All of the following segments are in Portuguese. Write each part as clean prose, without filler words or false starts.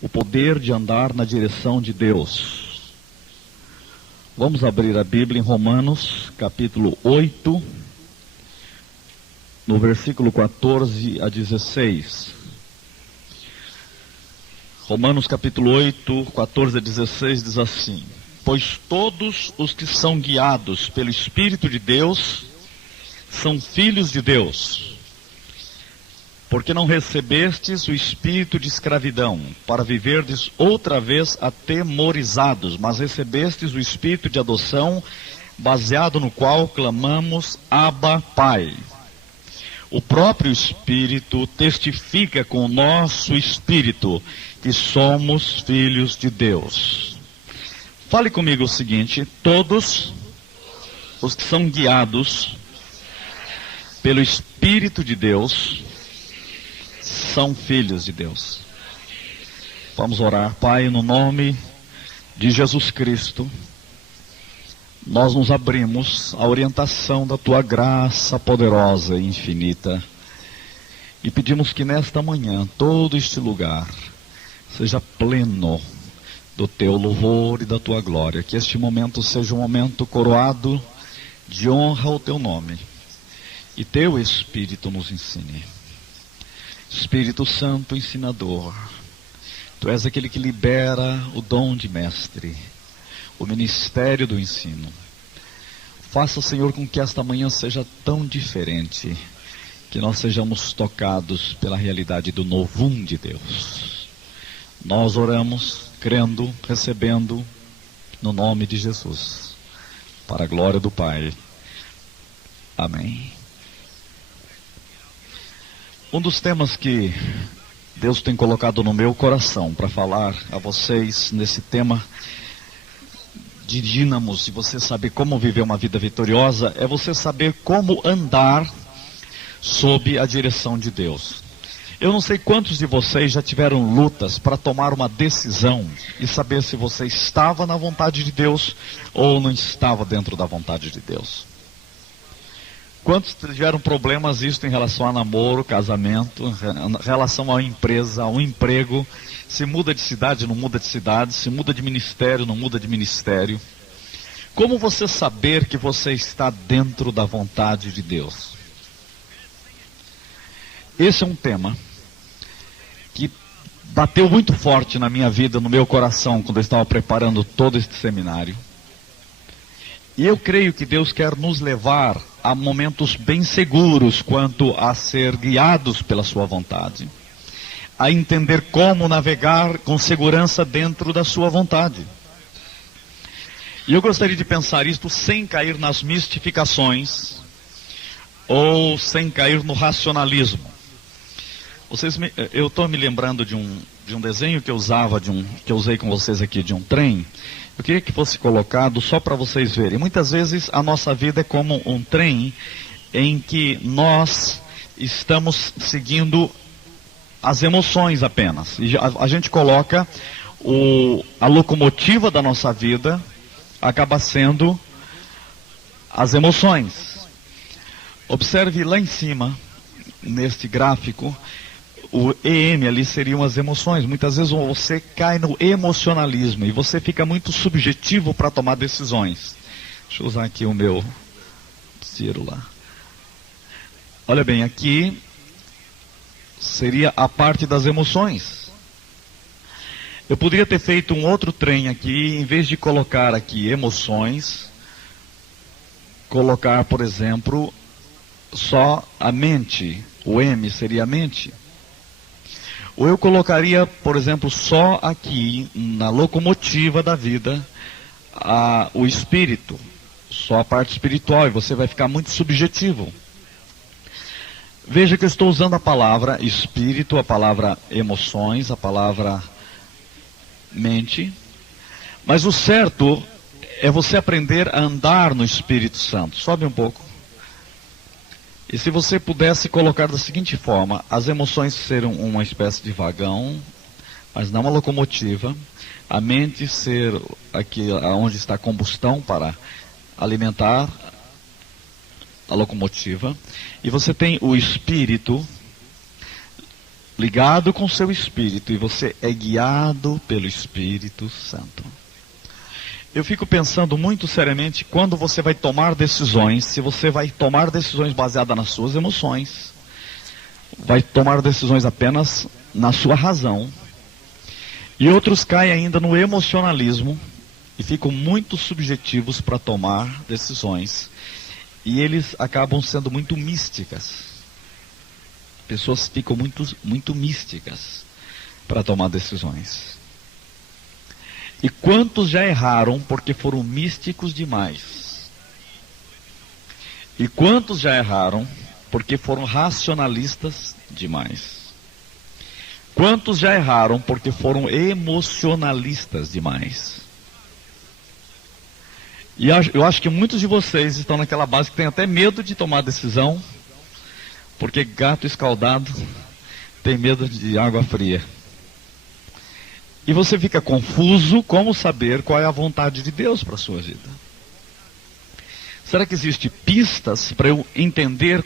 o poder de andar na direção de Deus. Vamos abrir a Bíblia em Romanos, capítulo 8, no versículo 14 a 16. Romanos capítulo 8, 14 a 16 diz assim: Pois todos os que são guiados pelo Espírito de Deus são filhos de Deus. Porque não recebestes o espírito de escravidão, para viverdes outra vez atemorizados, mas recebestes o espírito de adoção, baseado no qual clamamos, Abba, Pai. O próprio Espírito testifica com o nosso espírito que somos filhos de Deus. Fale comigo o seguinte: todos os que são guiados pelo Espírito de Deus são filhos de Deus. Vamos orar. Pai, no nome de Jesus Cristo, nós nos abrimos à orientação da Tua graça poderosa e infinita e pedimos que nesta manhã todo este lugar seja pleno do Teu louvor e da Tua glória, que este momento seja um momento coroado de honra ao Teu nome e Teu Espírito nos ensine. Espírito Santo ensinador, Tu és aquele que libera o dom de mestre, o ministério do ensino. Faça, Senhor, com que esta manhã seja tão diferente, que nós sejamos tocados pela realidade do novum de Deus. Nós oramos, crendo, recebendo, no nome de Jesus, para a glória do Pai. Amém. Um dos temas que Deus tem colocado no meu coração para falar a vocês nesse tema de dínamos, de você saber como viver uma vida vitoriosa, é você saber como andar sob a direção de Deus. Eu não sei quantos de vocês já tiveram lutas para tomar uma decisão e saber se você estava na vontade de Deus ou não estava dentro da vontade de Deus. Quantos tiveram problemas isso em relação a namoro, casamento, em relação à empresa, ao emprego? Se muda de cidade, não muda de cidade, se muda de ministério, não muda de ministério. Como você saber que você está dentro da vontade de Deus? Esse é um tema que bateu muito forte na minha vida, no meu coração, quando eu estava preparando todo este seminário. E eu creio que Deus quer nos levar a momentos bem seguros quanto a ser guiados pela sua vontade, a entender como navegar com segurança dentro da sua vontade. E eu gostaria de pensar isto sem cair nas mistificações ou sem cair no racionalismo. Eu estou me lembrando de um desenho que eu usei com vocês aqui, de um trem. Eu queria que fosse colocado só para vocês verem. Muitas vezes a nossa vida é como um trem em que nós estamos seguindo as emoções apenas. E a gente coloca a locomotiva da nossa vida, acaba sendo as emoções. Observe lá em cima, neste gráfico, o EM ali seriam as emoções. Muitas vezes você cai no emocionalismo e você fica muito subjetivo para tomar decisões. Deixa eu usar aqui o meu círula. Olha bem, aqui seria a parte das emoções. Eu poderia ter feito um outro trem aqui, em vez de colocar aqui emoções, colocar, por exemplo, só a mente. O M seria a mente. Ou eu colocaria, por exemplo, só aqui, na locomotiva da vida, o espírito, só a parte espiritual, e você vai ficar muito subjetivo. Veja que eu estou usando a palavra espírito, a palavra emoções, a palavra mente, mas o certo é você aprender a andar no Espírito Santo. Sobe um pouco. E se você pudesse colocar da seguinte forma: as emoções serem uma espécie de vagão, mas não uma locomotiva. A mente ser aqui onde está a combustão para alimentar a locomotiva. E você tem o espírito ligado com o seu espírito, e você é guiado pelo Espírito Santo. Eu fico pensando muito seriamente quando você vai tomar decisões, se você vai tomar decisões baseadas nas suas emoções, vai tomar decisões apenas na sua razão, e outros caem ainda no emocionalismo e ficam muito subjetivos para tomar decisões, e eles acabam sendo muito místicas. Pessoas ficam muito místicas para tomar decisões. E quantos já erraram porque foram místicos demais? E quantos já erraram porque foram racionalistas demais? Quantos já erraram porque foram emocionalistas demais? E eu acho que muitos de vocês estão naquela base que tem até medo de tomar decisão, porque gato escaldado tem medo de água fria. E você fica confuso como saber qual é a vontade de Deus para a sua vida. Será que existem pistas para eu entender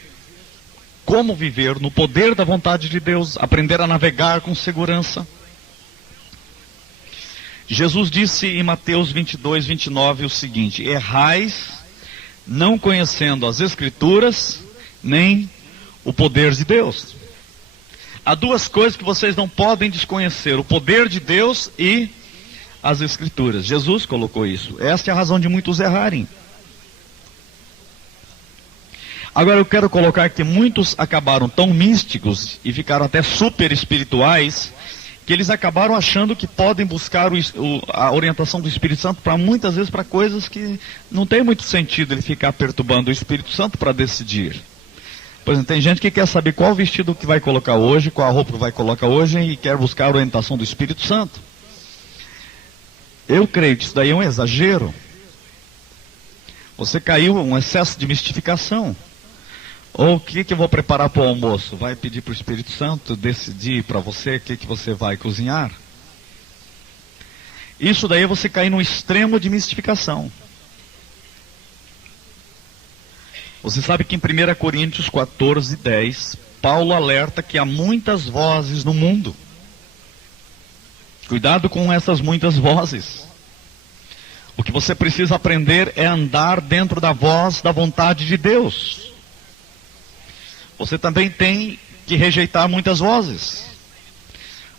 como viver no poder da vontade de Deus, aprender a navegar com segurança? Jesus disse em Mateus 22, 29 o seguinte: errais não conhecendo as Escrituras, nem o poder de Deus. Há duas coisas que vocês não podem desconhecer: o poder de Deus e as Escrituras. Jesus colocou isso. Esta é a razão de muitos errarem. Agora eu quero colocar que muitos acabaram tão místicos e ficaram até super espirituais, que eles acabaram achando que podem buscar a orientação do Espírito Santo para muitas vezes para coisas que não tem muito sentido ele ficar perturbando o Espírito Santo para decidir. Por exemplo, tem gente que quer saber qual vestido que vai colocar hoje, qual a roupa que vai colocar hoje, e quer buscar a orientação do Espírito Santo. Eu creio que isso daí é um exagero. Você caiu em um excesso de mistificação. Ou o que eu vou preparar para o almoço? Vai pedir para o Espírito Santo decidir para você o que você vai cozinhar? Isso daí é você cair num extremo de mistificação. Você sabe que em 1 Coríntios 14, 10, Paulo alerta que há muitas vozes no mundo. Cuidado com essas muitas vozes. O que você precisa aprender é andar dentro da voz da vontade de Deus. Você também tem que rejeitar muitas vozes.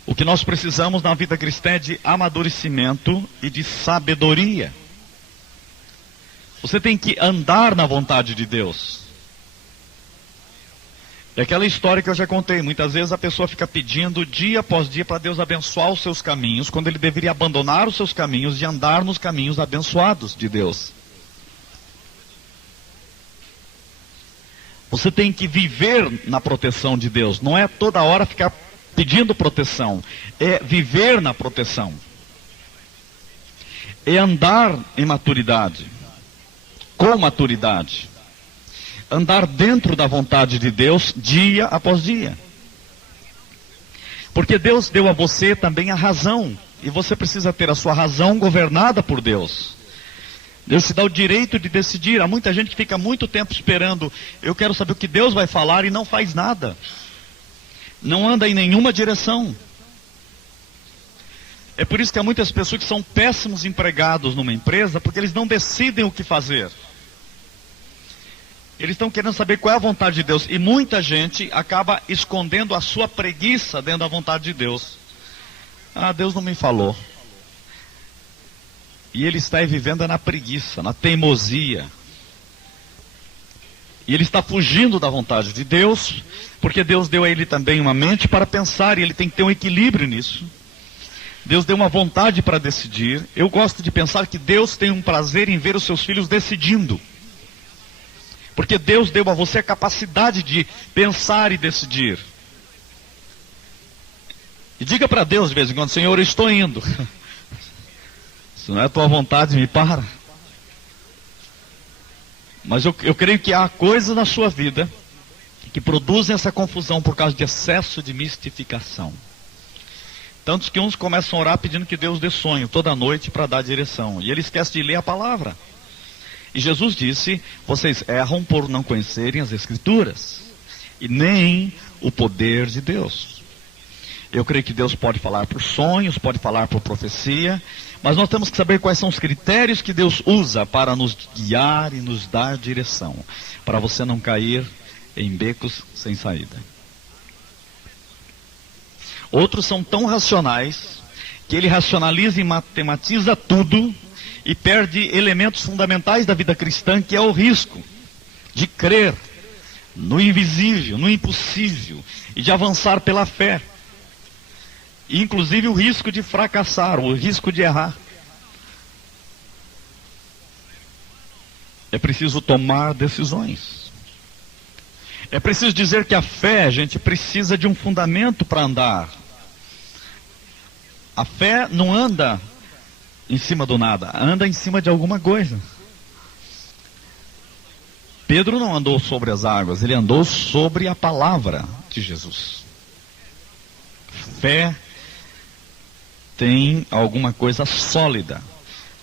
O que nós precisamos na vida cristã é de amadurecimento e de sabedoria. Você tem que andar na vontade de Deus. É aquela história que eu já contei. Muitas vezes a pessoa fica pedindo dia após dia para Deus abençoar os seus caminhos, quando ele deveria abandonar os seus caminhos e andar nos caminhos abençoados de Deus. Você tem que viver na proteção de Deus. Não é toda hora ficar pedindo proteção. É viver na proteção. É andar em maturidade. Com maturidade. Andar dentro da vontade de Deus dia após dia. Porque Deus deu a você também a razão. E você precisa ter a sua razão governada por Deus. Deus te dá o direito de decidir. Há muita gente que fica muito tempo esperando. Eu quero saber o que Deus vai falar e não faz nada. Não anda em nenhuma direção. É por isso que há muitas pessoas que são péssimos empregados numa empresa, porque eles não decidem o que fazer. Eles estão querendo saber qual é a vontade de Deus. E muita gente acaba escondendo a sua preguiça dentro da vontade de Deus. Ah, Deus não me falou. E ele está aí vivendo na preguiça, na teimosia. E ele está fugindo da vontade de Deus, porque Deus deu a ele também uma mente para pensar, e ele tem que ter um equilíbrio nisso. Deus deu uma vontade para decidir. Eu gosto de pensar que Deus tem um prazer em ver os seus filhos decidindo. Porque Deus deu a você a capacidade de pensar e decidir. E diga para Deus de vez em quando: Senhor, eu estou indo. Se não é a tua vontade, me para. Mas eu creio que há coisas na sua vida que produzem essa confusão por causa de excesso de mistificação. Tantos que uns começam a orar pedindo que Deus dê sonho toda noite para dar direção. E ele esquece de ler a palavra. E Jesus disse: vocês erram por não conhecerem as Escrituras e nem o poder de Deus. Eu creio que Deus pode falar por sonhos, pode falar por profecia, mas nós temos que saber quais são os critérios que Deus usa para nos guiar e nos dar direção, para você não cair em becos sem saída. Outros são tão racionais que ele racionaliza e matematiza tudo e perde elementos fundamentais da vida cristã, que é o risco de crer no invisível, no impossível e de avançar pela fé. E, inclusive, o risco de fracassar, o risco de errar. É preciso tomar decisões. É preciso dizer que a fé, gente, precisa de um fundamento para andar. A fé não anda em cima do nada, anda em cima de alguma coisa. Pedro não andou sobre as águas, ele andou sobre a palavra de Jesus. Fé tem alguma coisa sólida,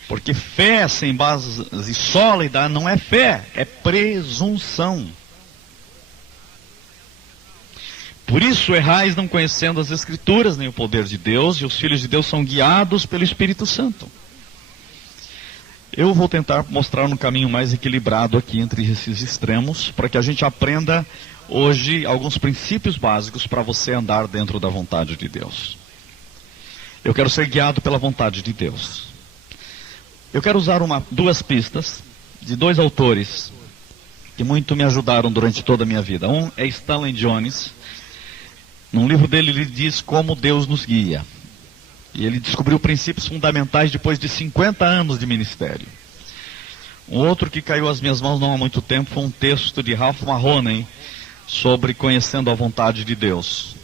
porque fé sem base sólida não é fé, é presunção. Por isso errais não conhecendo as Escrituras nem o poder de Deus, e os filhos de Deus são guiados pelo Espírito Santo. Eu vou tentar mostrar um caminho mais equilibrado aqui entre esses extremos, para que a gente aprenda hoje alguns princípios básicos para você andar dentro da vontade de Deus. Eu quero ser guiado pela vontade de Deus. Eu quero usar duas pistas de dois autores que muito me ajudaram durante toda a minha vida. Um é Stanley Jones. Num livro dele ele diz como Deus nos guia. E ele descobriu princípios fundamentais depois de 50 anos de ministério. Um outro que caiu às minhas mãos não há muito tempo foi um texto de Ralph Mahoney sobre conhecendo a vontade de Deus.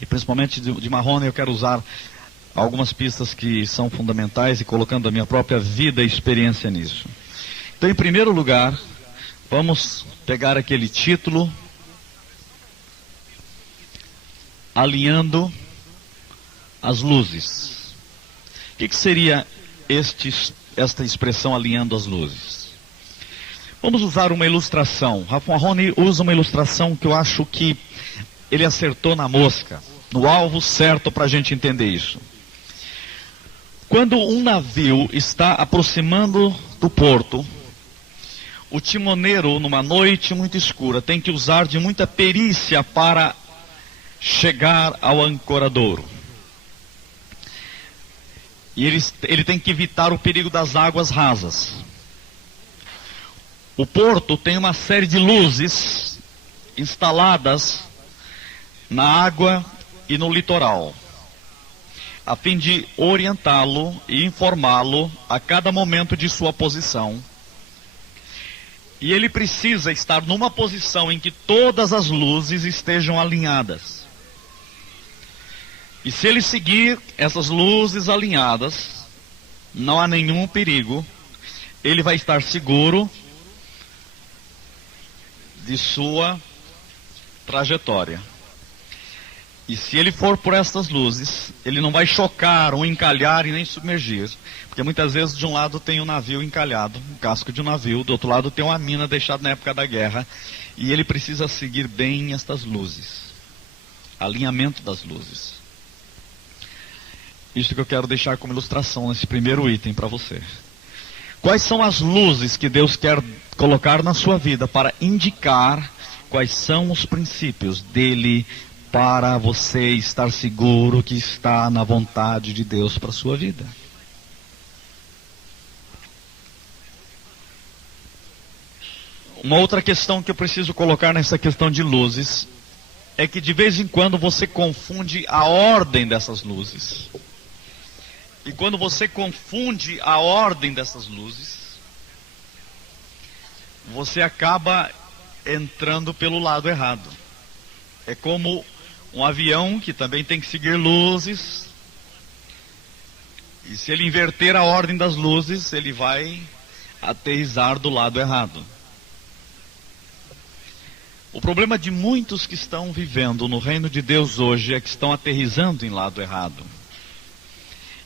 E principalmente de Mahoney eu quero usar algumas pistas que são fundamentais e colocando a minha própria vida e experiência nisso. Então, em primeiro lugar, vamos pegar aquele título, Alinhando as Luzes. O que seria esta expressão, alinhando as luzes? Vamos usar uma ilustração. Ralph Mahoney usa uma ilustração que eu acho que ele acertou na mosca, no alvo certo para a gente entender isso. Quando um navio está aproximando do porto, o timoneiro, numa noite muito escura, tem que usar de muita perícia para chegar ao ancoradouro. E ele tem que evitar o perigo das águas rasas. O porto tem uma série de luzes instaladas na água e no litoral, a fim de orientá-lo e informá-lo a cada momento de sua posição. E ele precisa estar numa posição em que todas as luzes estejam alinhadas. E se ele seguir essas luzes alinhadas, não há nenhum perigo, ele vai estar seguro de sua trajetória. E se ele for por estas luzes, ele não vai chocar ou encalhar e nem submergir. Porque muitas vezes de um lado tem um navio encalhado, um casco de um navio, do outro lado tem uma mina deixada na época da guerra. E ele precisa seguir bem estas luzes. Alinhamento das luzes. Isso que eu quero deixar como ilustração nesse primeiro item para você. Quais são as luzes que Deus quer colocar na sua vida para indicar quais são os princípios dele para você estar seguro que está na vontade de Deus para a sua vida? Uma outra questão que eu preciso colocar nessa questão de luzes é que de vez em quando você confunde a ordem dessas luzes. E quando você confunde a ordem dessas luzes, você acaba entrando pelo lado errado. É como um avião que também tem que seguir luzes. E se ele inverter a ordem das luzes, ele vai aterrissar do lado errado. O problema de muitos que estão vivendo no reino de Deus hoje é que estão aterrissando em lado errado.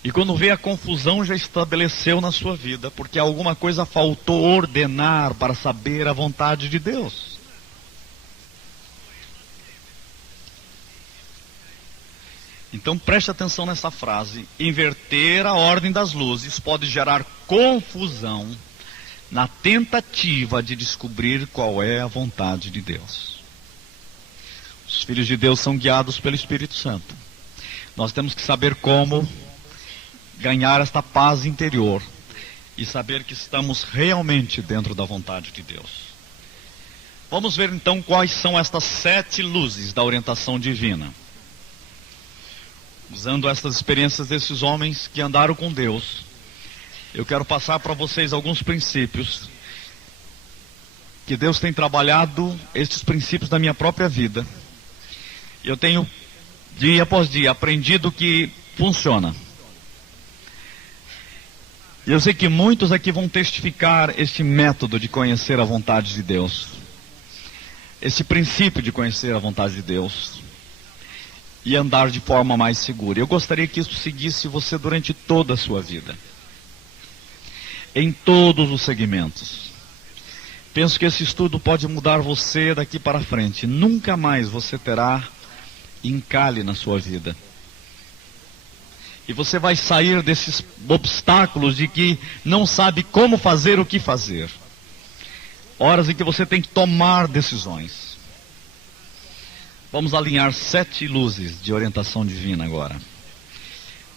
E quando vê a confusão já estabeleceu na sua vida, porque alguma coisa faltou ordenar para saber a vontade de Deus. Então preste atenção nessa frase. Inverter a ordem das luzes pode gerar confusão na tentativa de descobrir qual é a vontade de Deus. Os filhos de Deus são guiados pelo Espírito Santo. Nós temos que saber como ganhar esta paz interior e saber que estamos realmente dentro da vontade de Deus. Vamos ver então quais são estas 7 luzes da orientação divina. Usando estas experiências desses homens que andaram com Deus, eu quero passar para vocês alguns princípios que Deus tem trabalhado, estes princípios da minha própria vida. Eu tenho, dia após dia, aprendido que funciona. E eu sei que muitos aqui vão testificar este método de conhecer a vontade de Deus. Esse princípio de conhecer a vontade de Deus. E andar de forma mais segura. Eu gostaria que isso seguisse você durante toda a sua vida. Em todos os segmentos. Penso que esse estudo pode mudar você daqui para frente. Nunca mais você terá encalhe na sua vida. E você vai sair desses obstáculos de que não sabe como fazer o que fazer. Horas em que você tem que tomar decisões. Vamos alinhar 7 luzes de orientação divina agora.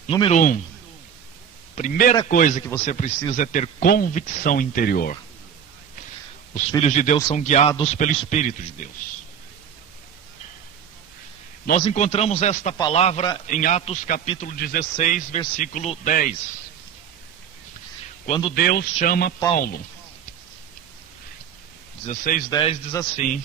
Número 1. Primeira coisa que você precisa é ter convicção interior. Os filhos de Deus são guiados pelo Espírito de Deus. Nós encontramos esta palavra em Atos capítulo 16, versículo 10. Quando Deus chama Paulo. 16:10 diz assim: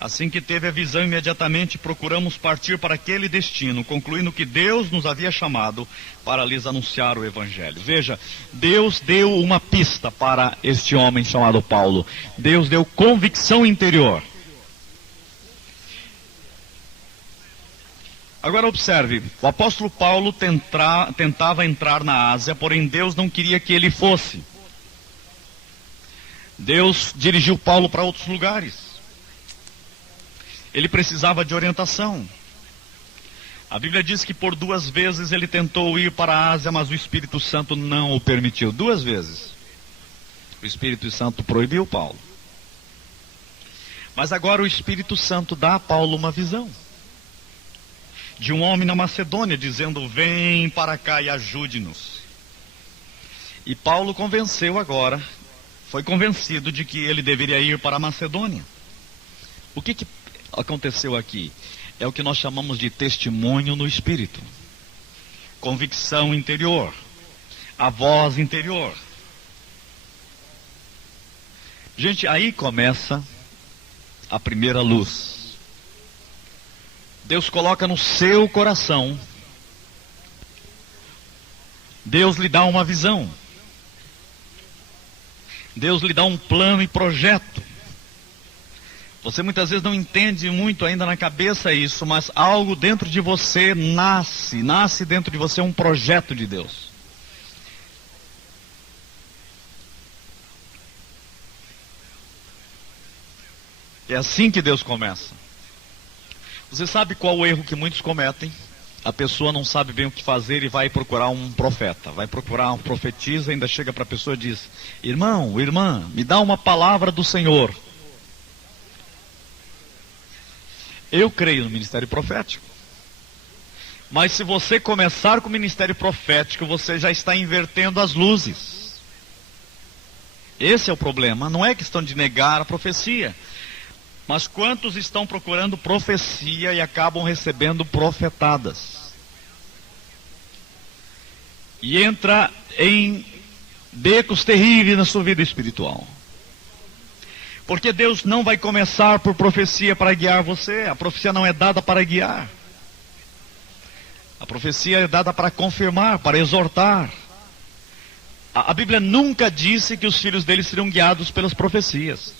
assim que teve a visão, imediatamente procuramos partir para aquele destino, concluindo que Deus nos havia chamado para lhes anunciar o Evangelho. Veja, Deus deu uma pista para este homem chamado Paulo. Deus deu convicção interior. Agora observe, o apóstolo Paulo tentava entrar na Ásia, porém Deus não queria que ele fosse. Deus dirigiu Paulo para outros lugares. Ele precisava de orientação. A Bíblia diz que por 2 vezes ele tentou ir para a Ásia, mas o Espírito Santo não o permitiu. 2 vezes. O Espírito Santo proibiu Paulo. Mas agora o Espírito Santo dá a Paulo uma visão. De um homem na Macedônia, dizendo: vem para cá e ajude-nos. E Paulo foi convencido de que ele deveria ir para a Macedônia. O que aconteceu aqui? É o que nós chamamos de testemunho no Espírito. Convicção interior. A voz interior. Gente, aí começa a primeira luz. Deus coloca no seu coração. Deus lhe dá uma visão. Deus lhe dá um plano e projeto. Você muitas vezes não entende muito ainda na cabeça isso, mas algo dentro de você nasce dentro de você um projeto de Deus. É assim que Deus começa. Você sabe qual o erro que muitos cometem? A pessoa não sabe bem o que fazer e vai procurar um profeta, vai procurar um profetisa, ainda chega para a pessoa e diz: irmão, irmã, me dá uma palavra do Senhor. Eu creio no ministério profético. Mas se você começar com o ministério profético, você já está invertendo as luzes. Esse é o problema. Não é questão de negar a profecia. Mas quantos estão procurando profecia e acabam recebendo profetadas? E entra em becos terríveis na sua vida espiritual. Porque Deus não vai começar por profecia para guiar você. A profecia não é dada para guiar. A profecia é dada para confirmar, para exortar. A Bíblia nunca disse que os filhos dele seriam guiados pelas profecias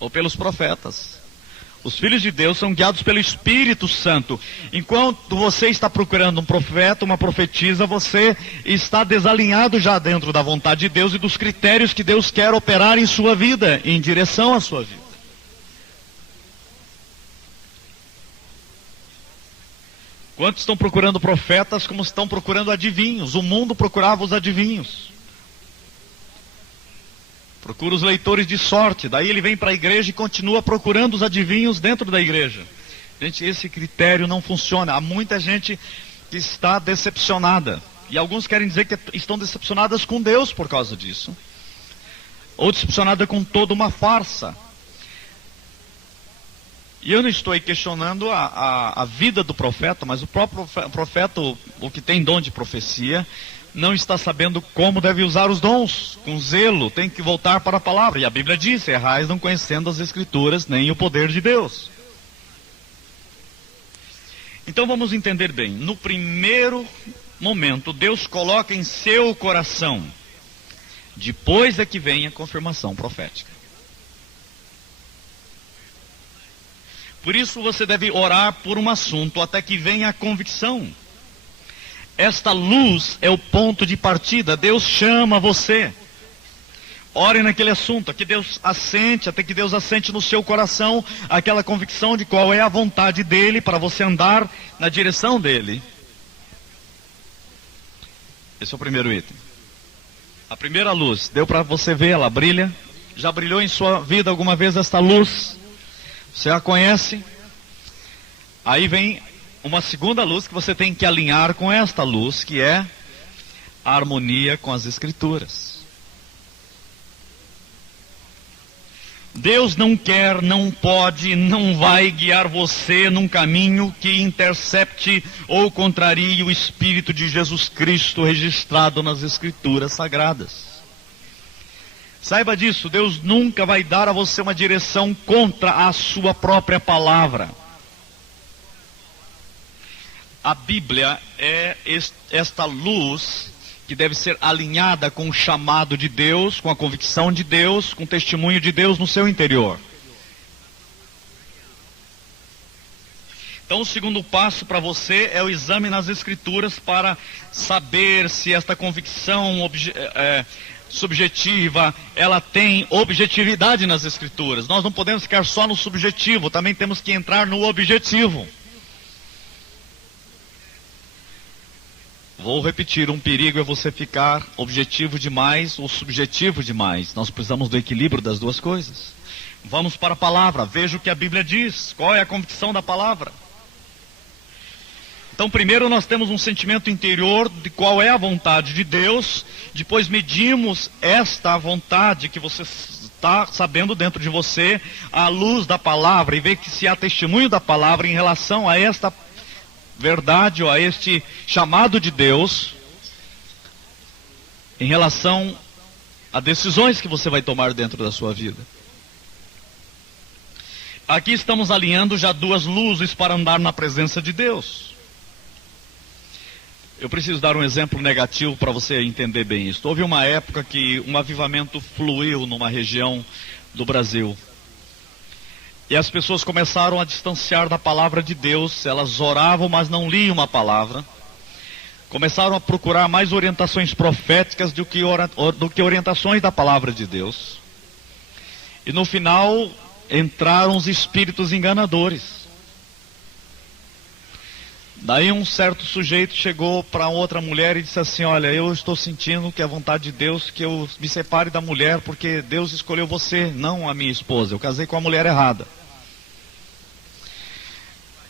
ou pelos profetas. Os filhos de Deus são guiados pelo Espírito Santo. Enquanto você está procurando um profeta, uma profetisa, você está desalinhado já dentro da vontade de Deus e dos critérios que Deus quer operar em sua vida, em direção à sua vida. Quantos estão procurando profetas como estão procurando adivinhos? O mundo procurava os adivinhos. Procura os leitores de sorte. Daí ele vem para a igreja e continua procurando os adivinhos dentro da igreja. Gente, esse critério não funciona. Há muita gente que está decepcionada. E alguns querem dizer que estão decepcionadas com Deus por causa disso. Ou decepcionada com toda uma farsa. E eu não estou aí questionando a vida do profeta, mas o próprio profeta, o que tem dom de profecia, não está sabendo como deve usar os dons, com zelo, tem que voltar para a palavra. E a Bíblia diz, errais não conhecendo as Escrituras, nem o poder de Deus. Então vamos entender bem, no primeiro momento, Deus coloca em seu coração, depois é que vem a confirmação profética. Por isso você deve orar por um assunto até que venha a convicção. Esta luz é o ponto de partida. Deus chama você. Ore naquele assunto, até que Deus assente no seu coração aquela convicção de qual é a vontade dEle para você andar na direção dEle. Esse é o primeiro item. A primeira luz, deu para você ver, ela brilha. Já brilhou em sua vida alguma vez esta luz? Você a conhece? Aí vem uma segunda luz que você tem que alinhar com esta luz, que é a harmonia com as Escrituras. Deus não quer, não pode, não vai guiar você num caminho que intercepte ou contrarie o Espírito de Jesus Cristo registrado nas Escrituras Sagradas. Saiba disso, Deus nunca vai dar a você uma direção contra a sua própria palavra. A Bíblia é esta luz que deve ser alinhada com o chamado de Deus, com a convicção de Deus, com o testemunho de Deus no seu interior. Então o segundo passo para você é o exame nas Escrituras para saber se esta convicção subjetiva, ela tem objetividade nas Escrituras. Nós não podemos ficar só no subjetivo, também temos que entrar no objetivo. Vou repetir, um perigo é você ficar objetivo demais ou subjetivo demais. Nós precisamos do equilíbrio das duas coisas. Vamos para a palavra, veja o que a Bíblia diz, qual é a convicção da palavra. Então primeiro nós temos um sentimento interior de qual é a vontade de Deus, depois medimos esta vontade que você está sabendo dentro de você, à luz da palavra, e ver que se há testemunho da palavra em relação a esta verdade ou a este chamado de Deus, em relação a decisões que você vai tomar dentro da sua vida. Aqui estamos alinhando já duas luzes para andar na presença de Deus. Eu preciso dar um exemplo negativo para você entender bem isso. Houve uma época que um avivamento fluiu numa região do Brasil. E as pessoas começaram a distanciar da palavra de Deus. Elas oravam, mas não liam a palavra. Começaram a procurar mais orientações proféticas do que orientações da palavra de Deus. E no final entraram os espíritos enganadores. Daí um certo sujeito chegou para outra mulher e disse assim: olha, eu estou sentindo que é vontade de Deus que eu me separe da mulher, porque Deus escolheu você, não a minha esposa. Eu casei com a mulher errada.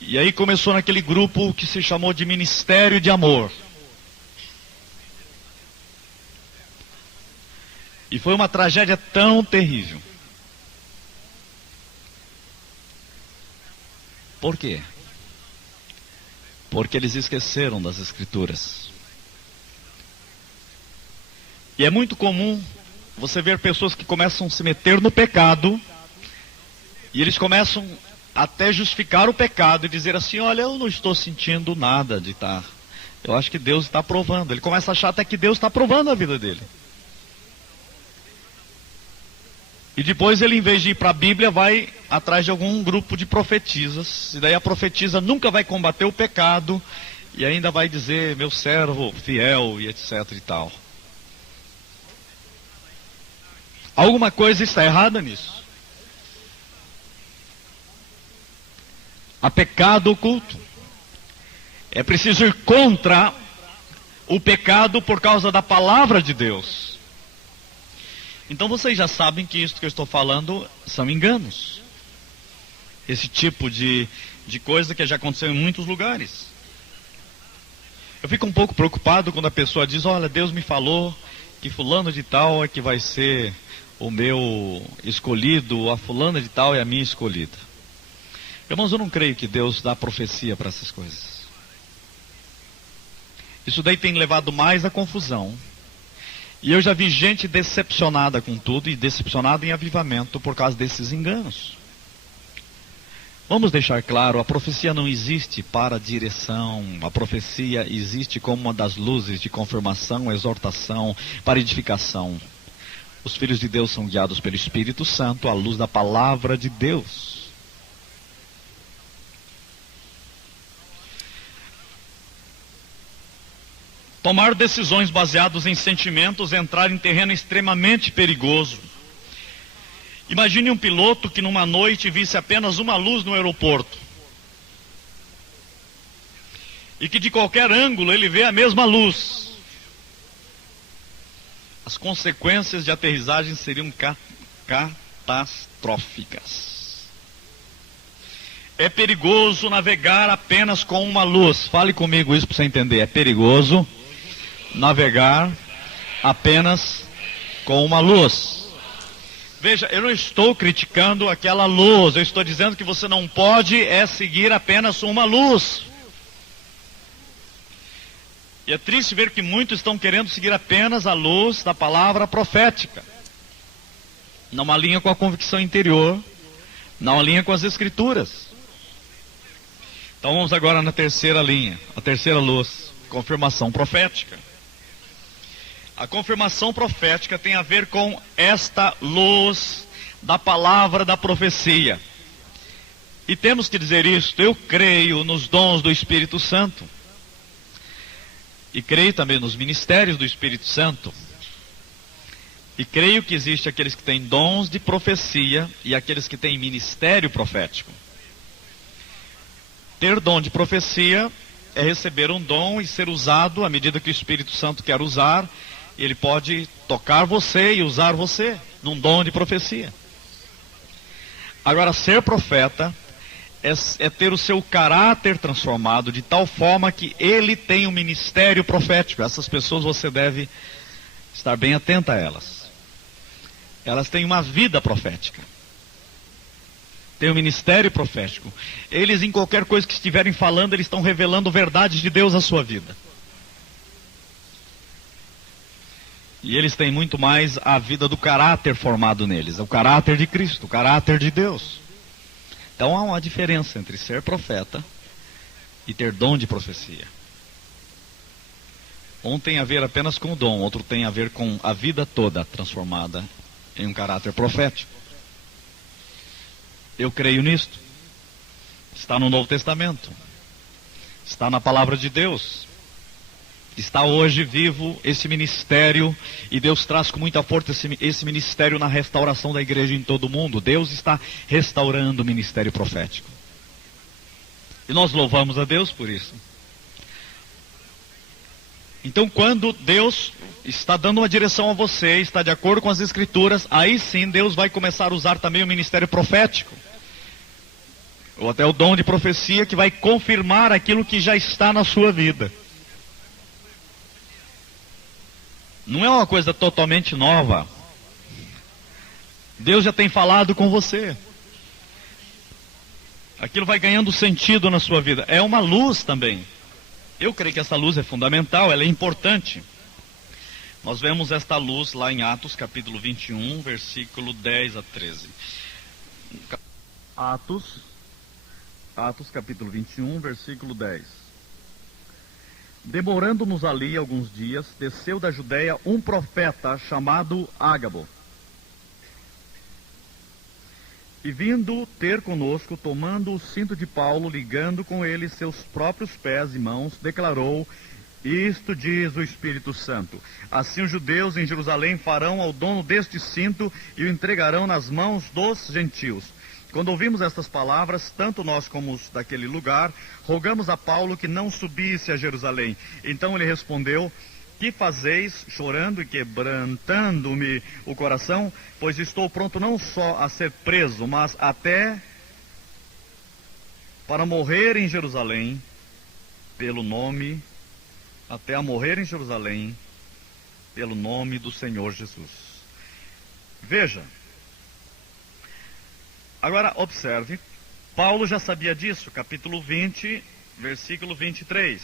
E aí começou naquele grupo que se chamou de Ministério de Amor. E foi uma tragédia tão terrível. Por quê? Porque eles esqueceram das Escrituras. E é muito comum você ver pessoas que começam a se meter no pecado, e eles começam até justificar o pecado e dizer assim: olha, eu não estou sentindo nada de estar. Eu acho que Deus está aprovando. Ele começa a achar até que Deus está aprovando a vida dele. E depois ele, em vez de ir para a Bíblia, vai atrás de algum grupo de profetisas. E daí a profetisa nunca vai combater o pecado. E ainda vai dizer: meu servo fiel e etc e tal. Alguma coisa está errada nisso. Há pecado oculto. É preciso ir contra o pecado por causa da palavra de Deus. Então vocês já sabem que isso que eu estou falando são enganos. Esse tipo de coisa que já aconteceu em muitos lugares. Eu fico um pouco preocupado quando a pessoa diz: olha, Deus me falou que fulano de tal é que vai ser o meu escolhido, a fulana de tal é a minha escolhida. Irmãos, eu não creio que Deus dá profecia para essas coisas. Isso daí tem levado mais à confusão. E eu já vi gente decepcionada com tudo e decepcionada em avivamento por causa desses enganos. Vamos deixar claro, a profecia não existe para direção, a profecia existe como uma das luzes de confirmação, exortação, para edificação. Os filhos de Deus são guiados pelo Espírito Santo à luz da palavra de Deus. Tomar decisões baseadas em sentimentos, entrar em terreno extremamente perigoso. Imagine um piloto que numa noite visse apenas uma luz no aeroporto. E que de qualquer ângulo ele vê a mesma luz. As consequências de aterrissagem seriam catastróficas. É perigoso navegar apenas com uma luz. Fale comigo isso para você entender. É perigoso navegar apenas com uma luz. Veja, eu não estou criticando aquela luz, eu estou dizendo que você não pode seguir apenas uma luz. E é triste ver que muitos estão querendo seguir apenas a luz da palavra profética. Não alinha com a convicção interior, não alinha com as escrituras. Então vamos agora na terceira linha, a terceira luz, confirmação profética. A confirmação profética tem a ver com esta luz da palavra da profecia. E temos que dizer isto: eu creio nos dons do Espírito Santo. E creio também nos ministérios do Espírito Santo. E creio que existe aqueles que têm dons de profecia e aqueles que têm ministério profético. Ter dom de profecia é receber um dom e ser usado à medida que o Espírito Santo quer usar. Ele pode tocar você e usar você num dom de profecia. Agora, ser profeta é ter o seu caráter transformado de tal forma que ele tem um ministério profético. Essas pessoas você deve estar bem atento a elas. Elas têm uma vida profética. Têm um ministério profético. Eles, em qualquer coisa que estiverem falando, eles estão revelando verdades de Deus à sua vida. E eles têm muito mais a vida do caráter formado neles, o caráter de Cristo, o caráter de Deus. Então há uma diferença entre ser profeta e ter dom de profecia. Um tem a ver apenas com o dom, outro tem a ver com a vida toda transformada em um caráter profético. Eu creio nisto. Está no Novo Testamento. Está na palavra de Deus. Está hoje vivo esse ministério, e Deus traz com muita força esse ministério na restauração da igreja em todo o mundo. Deus está restaurando o ministério profético. E nós louvamos a Deus por isso. Então, quando Deus está dando uma direção a você, está de acordo com as Escrituras, aí sim Deus vai começar a usar também o ministério profético. Ou até o dom de profecia, que vai confirmar aquilo que já está na sua vida. Não é uma coisa totalmente nova. Deus já tem falado com você. Aquilo vai ganhando sentido na sua vida. É uma luz também. Eu creio que essa luz é fundamental, ela é importante. Nós vemos esta luz lá em Atos capítulo 21, versículo 10 a 13. Atos capítulo 21, versículo 10. Demorando-nos ali alguns dias, desceu da Judéia um profeta chamado Ágabo. E vindo ter conosco, tomando o cinto de Paulo, ligando com ele seus próprios pés e mãos, declarou: isto diz o Espírito Santo: assim os judeus em Jerusalém farão ao dono deste cinto e o entregarão nas mãos dos gentios. Quando ouvimos estas palavras, tanto nós como os daquele lugar, rogamos a Paulo que não subisse a Jerusalém. Então ele respondeu: que fazeis, chorando e quebrantando-me o coração? Pois estou pronto não só a ser preso, mas até para morrer em Jerusalém, pelo nome, até a morrer em Jerusalém, pelo nome do Senhor Jesus. Veja, agora observe, Paulo já sabia disso, capítulo 20, versículo 23.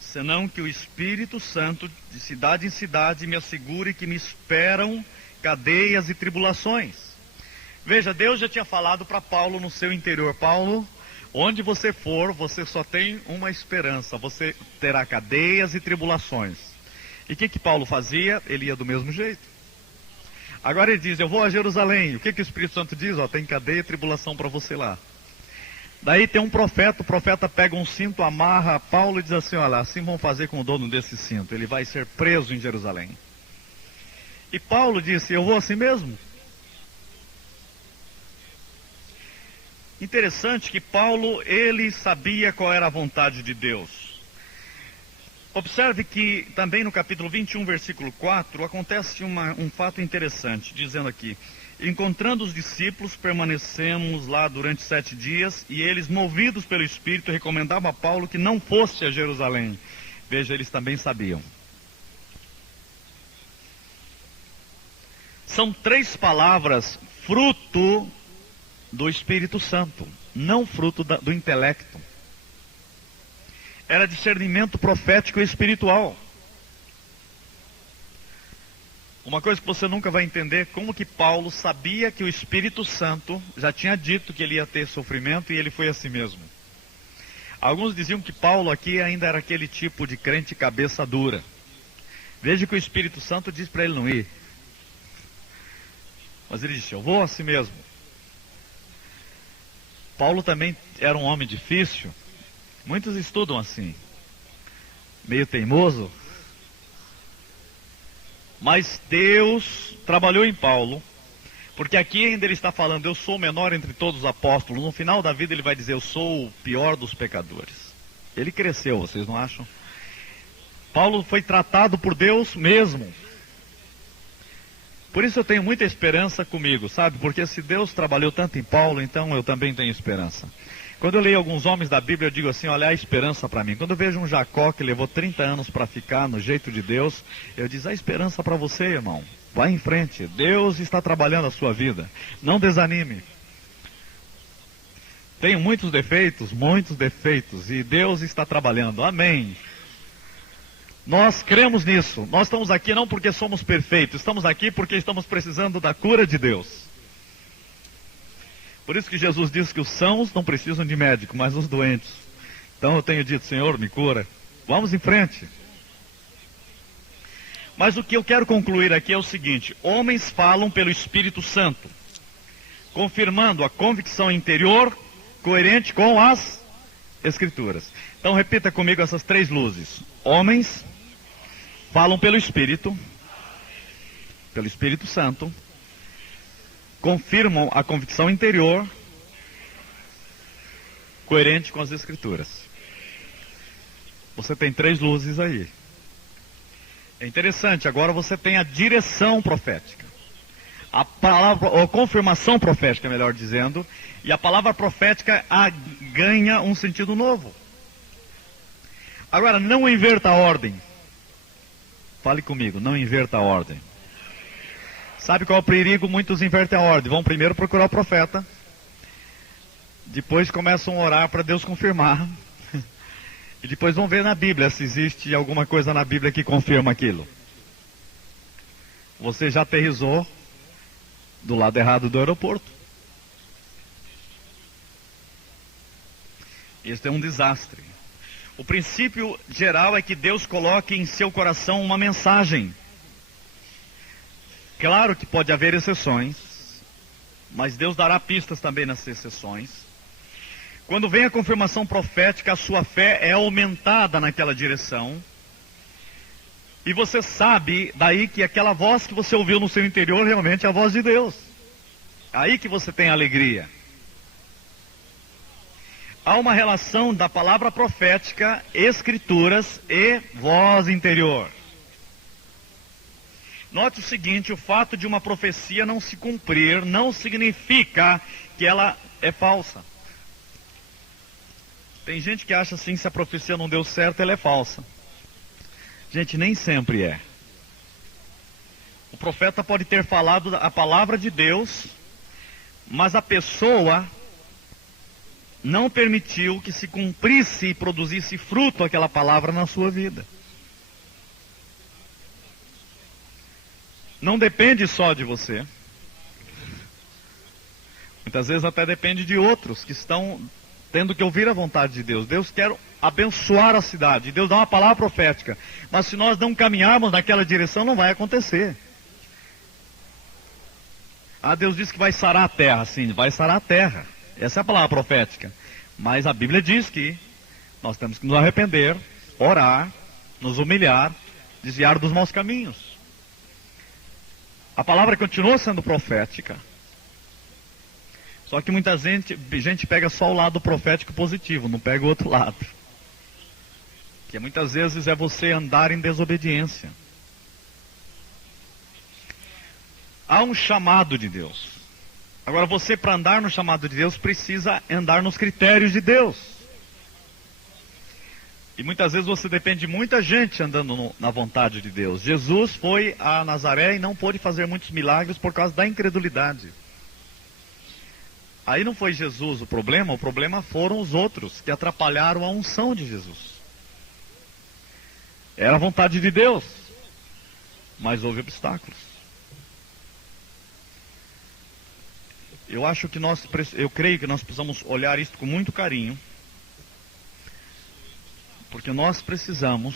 Senão que o Espírito Santo, de cidade em cidade, me assegure que me esperam cadeias e tribulações. Veja, Deus já tinha falado para Paulo no seu interior: Paulo, onde você for, você só tem uma esperança, você terá cadeias e tribulações. E o que Paulo fazia? Ele ia do mesmo jeito. Agora ele diz: eu vou a Jerusalém. O que o Espírito Santo diz? Tem cadeia e tribulação para você lá. Daí tem um profeta, o profeta pega um cinto, amarra Paulo e diz assim: olha, assim vão fazer com o dono desse cinto, ele vai ser preso em Jerusalém. E Paulo disse: eu vou assim mesmo. Interessante que Paulo, ele sabia qual era a vontade de Deus. Observe que também no capítulo 21, versículo 4, acontece um fato interessante, dizendo aqui: encontrando os discípulos, permanecemos lá durante 7 dias, e eles, movidos pelo Espírito, recomendavam a Paulo que não fosse a Jerusalém. Veja, eles também sabiam. São 3 palavras, fruto do Espírito Santo, não fruto do intelecto. Era discernimento profético e espiritual. Uma coisa que você nunca vai entender: como que Paulo sabia que o Espírito Santo já tinha dito que ele ia ter sofrimento e ele foi assim mesmo. Alguns diziam que Paulo aqui ainda era aquele tipo de crente cabeça dura. Veja que o Espírito Santo diz para ele não ir. Mas ele disse: eu vou assim mesmo. Paulo também era um homem difícil. Muitos estudam assim, meio teimoso. Mas Deus trabalhou em Paulo, porque aqui ainda ele está falando: eu sou o menor entre todos os apóstolos. No final da vida ele vai dizer: eu sou o pior dos pecadores. Ele cresceu, vocês não acham? Paulo foi tratado por Deus mesmo. Por isso eu tenho muita esperança comigo, sabe? Porque se Deus trabalhou tanto em Paulo, então eu também tenho esperança. Quando eu leio alguns homens da Bíblia, eu digo assim: olha, há esperança para mim. Quando eu vejo um Jacó que levou 30 anos para ficar no jeito de Deus, eu digo: há esperança para você, irmão. Vai em frente, Deus está trabalhando a sua vida. Não desanime. Tenho muitos defeitos, e Deus está trabalhando. Amém. Nós cremos nisso. Nós estamos aqui não porque somos perfeitos, estamos aqui porque estamos precisando da cura de Deus. Por isso que Jesus diz que os sãos não precisam de médico, mas os doentes. Então eu tenho dito: Senhor, me cura. Vamos em frente. Mas o que eu quero concluir aqui é o seguinte: homens falam pelo Espírito Santo, confirmando a convicção interior, coerente com as Escrituras. Então repita comigo essas 3 luzes: homens falam pelo Espírito Santo, confirmam a convicção interior, coerente com as Escrituras. Você tem 3 luzes aí. É interessante, agora você tem a direção profética, a palavra, ou confirmação profética, melhor dizendo, e a palavra profética ganha um sentido novo. Agora, não inverta a ordem. Fale comigo: não inverta a ordem. Sabe qual é o perigo? Muitos invertem a ordem. Vão primeiro procurar o profeta, depois começam a orar para Deus confirmar, e depois vão ver na Bíblia se existe alguma coisa na Bíblia que confirma aquilo. Você já aterrissou do lado errado do aeroporto. Este é um desastre. O princípio geral é que Deus coloque em seu coração uma mensagem. Claro que pode haver exceções, mas Deus dará pistas também nas exceções. Quando vem a confirmação profética, a sua fé é aumentada naquela direção. E você sabe daí que aquela voz que você ouviu no seu interior realmente é a voz de Deus. Aí que você tem alegria. Há uma relação da palavra profética, escrituras e voz interior. Note o seguinte, o fato de uma profecia não se cumprir não significa que ela é falsa. Tem gente que acha assim, se a profecia não deu certo, ela é falsa. Gente, nem sempre é. O profeta pode ter falado a palavra de Deus, mas a pessoa não permitiu que se cumprisse e produzisse fruto aquela palavra na sua vida. Não depende só de você. Muitas vezes até depende de outros que estão tendo que ouvir a vontade de Deus. Deus quer abençoar a cidade. Deus dá uma palavra profética. Mas se nós não caminharmos naquela direção, não vai acontecer. Ah, Deus disse que vai sarar a terra. Sim, vai sarar a terra. Essa é a palavra profética. Mas a Bíblia diz que nós temos que nos arrepender, orar, nos humilhar, desviar dos maus caminhos. A palavra continua sendo profética. Só que muita gente pega só o lado profético positivo, não pega o outro lado. Que muitas vezes é você andar em desobediência. Há um chamado de Deus. Agora você, para andar no chamado de Deus, precisa andar nos critérios de Deus. E muitas vezes você depende de muita gente andando na vontade de Deus. Jesus foi a Nazaré e não pôde fazer muitos milagres por causa da incredulidade. Aí não foi Jesus o problema foram os outros que atrapalharam a unção de Jesus. Era a vontade de Deus, mas houve obstáculos. Eu creio que nós precisamos olhar isso com muito carinho, porque nós precisamos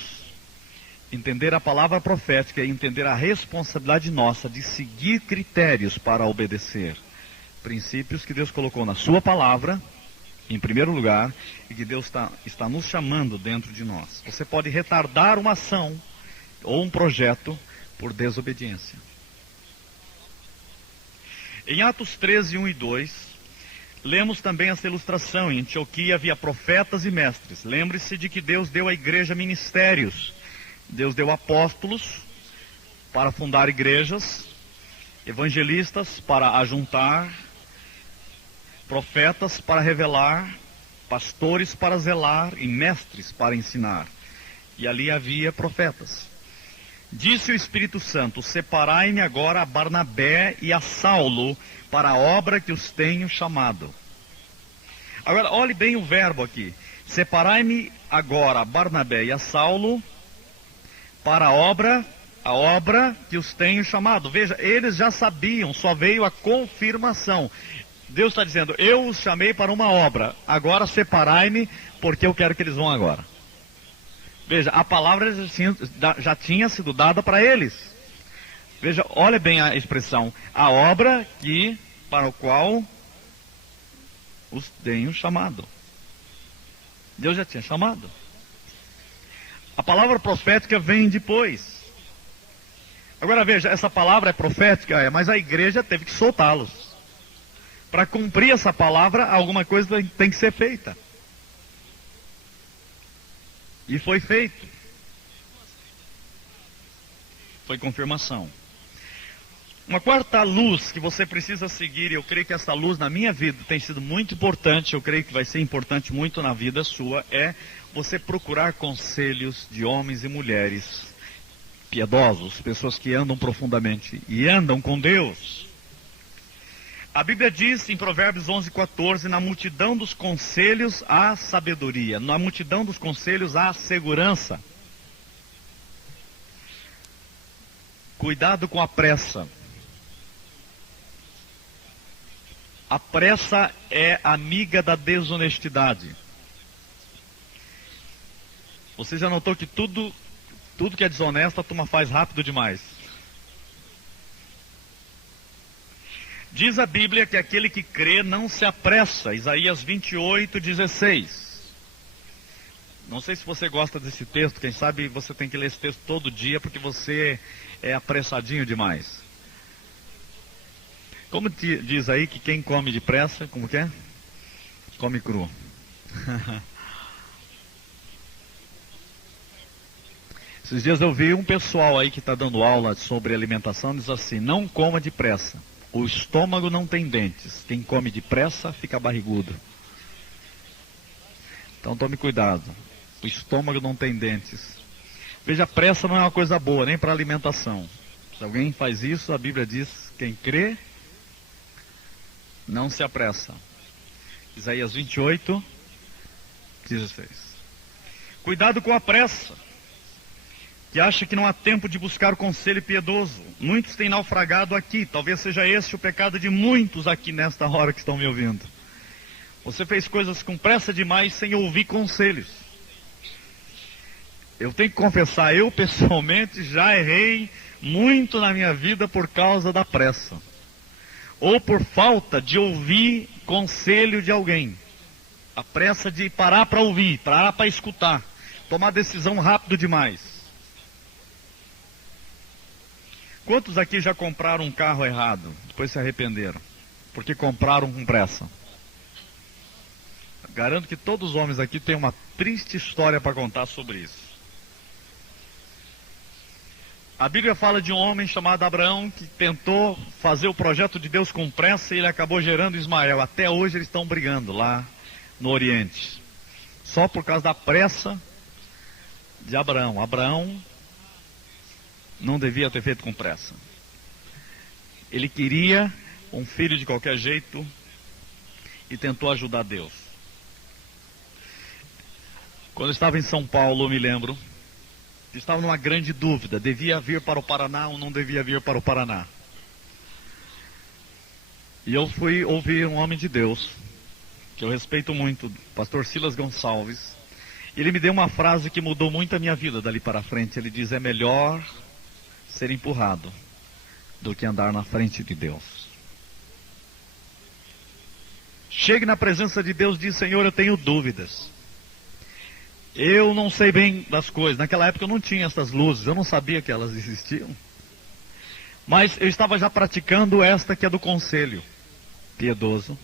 entender a palavra profética e entender a responsabilidade nossa de seguir critérios para obedecer. Princípios que Deus colocou na sua palavra, em primeiro lugar, e que Deus está nos chamando dentro de nós. Você pode retardar uma ação ou um projeto por desobediência. Em Atos 13, 1 e 2, lemos também essa ilustração. Em Antioquia havia profetas e mestres. Lembre-se de que Deus deu à igreja ministérios. Deus deu apóstolos para fundar igrejas, evangelistas para ajuntar, profetas para revelar, pastores para zelar e mestres para ensinar. E ali havia profetas. Disse o Espírito Santo: separai-me agora a Barnabé e a Saulo para a obra que os tenho chamado. Agora, olhe bem o verbo aqui. Separai-me agora a Barnabé e a Saulo para a obra que os tenho chamado. Veja, eles já sabiam, só veio a confirmação. Deus está dizendo: eu os chamei para uma obra, agora separai-me, porque eu quero que eles vão agora. Veja, a palavra já tinha sido dada para eles. Veja, olha bem a expressão: a obra para o qual os tenho chamado. Deus já tinha chamado. A palavra profética vem depois. Agora veja, essa palavra é profética, mas a igreja teve que soltá-los. Para cumprir essa palavra, alguma coisa tem que ser feita. E foi feito. Foi confirmação. Uma quarta luz que você precisa seguir, e eu creio que essa luz na minha vida tem sido muito importante, eu creio que vai ser importante muito na vida sua, é você procurar conselhos de homens e mulheres piedosos, pessoas que andam profundamente e andam com Deus. A Bíblia diz em Provérbios 11:14, na multidão dos conselhos há sabedoria, na multidão dos conselhos há segurança. Cuidado com a pressa. A pressa é amiga da desonestidade. Você já notou que tudo que é desonesto a turma faz rápido demais. Diz a Bíblia que aquele que crê não se apressa. Isaías 28:16. Não sei se você gosta desse texto, quem sabe você tem que ler esse texto todo dia porque você é apressadinho demais. Como diz aí que quem come depressa, como que é? Come cru. Esses dias eu vi um pessoal aí que está dando aula sobre alimentação, diz assim: não coma depressa, o estômago não tem dentes, quem come depressa fica barrigudo. Então tome cuidado, o estômago não tem dentes. Veja, pressa não é uma coisa boa, nem para alimentação. Se alguém faz isso, a Bíblia diz: quem crê, não se apressa. Isaías 28, 16. Cuidado com a pressa, que acha que não há tempo de buscar o conselho piedoso. Muitos têm naufragado aqui, talvez seja esse o pecado de muitos aqui nesta hora que estão me ouvindo. Você fez coisas com pressa demais sem ouvir conselhos. Eu tenho que confessar, eu pessoalmente já errei muito na minha vida por causa da pressa. Ou por falta de ouvir conselho de alguém. A pressa de parar para ouvir, parar para escutar. Tomar decisão rápido demais. Quantos aqui já compraram um carro errado, depois se arrependeram? Porque compraram com pressa. Garanto que todos os homens aqui têm uma triste história para contar sobre isso. A Bíblia fala de um homem chamado Abraão que tentou fazer o projeto de Deus com pressa e ele acabou gerando Ismael. Até hoje eles estão brigando lá no Oriente. Só por causa da pressa de Abraão. Abraão não devia ter feito com pressa. Ele queria um filho de qualquer jeito e tentou ajudar Deus. Quando eu estava em São Paulo, eu me lembro, estava numa grande dúvida, devia vir para o Paraná ou não devia vir para o Paraná. E eu fui ouvir um homem de Deus, que eu respeito muito, pastor Silas Gonçalves. Ele me deu uma frase que mudou muito a minha vida dali para frente. Ele diz: é melhor ser empurrado do que andar na frente de Deus. Chegue na presença de Deus e diz: Senhor, eu tenho dúvidas. Eu não sei bem das coisas. Naquela época eu não tinha essas luzes, eu não sabia que elas existiam. Mas eu estava já praticando esta que é do conselho piedoso.